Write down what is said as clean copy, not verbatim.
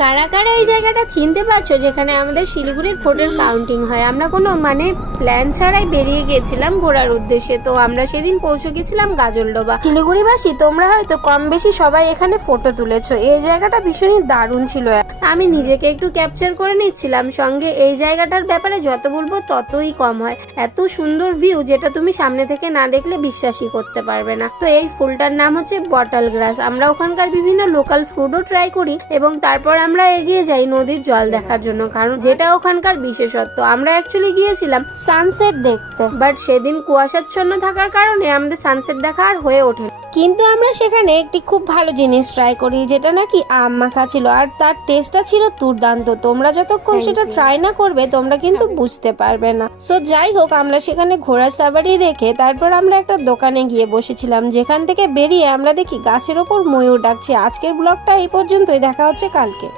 কারা কারা এই জায়গাটা চিনতে পারছো, যেখানে আমাদের শিলিগুড়ির ভোটের কাউন্টিং হয়। আমরা কোনো প্ল্যান ছাড়াই বেরিয়ে গেছিলাম ঘোরার উদ্দেশ্যে। তো আমরা সেদিন পৌঁছে গেছিলাম গাজলডোবা। শিলিগুড়িবাসী তোমরা হয়তো কম বেশি সবাই এখানে ফটো তুলেছো। এই জায়গাটা ভীষণই দারুণ ছিল। আমি নিজেকে একটু ক্যাপচার করে নিচ্ছিলাম। সঙ্গে এই জায়গাটার ব্যাপারে যত বলবো ততই কম হয়। এত সুন্দর ভিউ, যেটা তুমি সামনে থেকে না দেখলে বিশ্বাসই করতে পারবে না। তো এই ফুলটার নাম হচ্ছে বটল গ্রাস। আমরা ওখানকার বিভিন্ন লোকাল ফ্রুটও ট্রাই করি এবং তারপর আমরা এগিয়ে যাই নদীর জল দেখার জন্য, কারণ যেটা ওখানকার বিশেষত্ব। আমরা অ্যাকচুয়ালি গিয়েছিলাম সানসেট দেখতে, বাট সেদিন কুয়াশাচ্ছন্ন থাকার কারণে আমাদের সানসেট দেখা আর হয়ে ওঠে। কিন্তু আমরা সেখানে একটি খুব ভালো জিনিস ট্রাই করি, যেটা নাকি আম মাখা ছিল, আর তার টেস্টটা ছিল দুর্দান্ত। তোমরা যতক্ষণ সেটা ট্রাই না করবে তোমরা কিন্তু বুঝতে পারবে না। সো যাই হোক, আমরা সেখানে ঘোড়ার সাফারি দেখে তারপর আমরা একটা দোকানে গিয়ে বসেছিলাম, যেখান থেকে বেরিয়ে আমরা দেখি গাছের ওপর ময়ূর ডাকছে। আজকের ব্লগটা এই পর্যন্তই, দেখা হচ্ছে কালকে।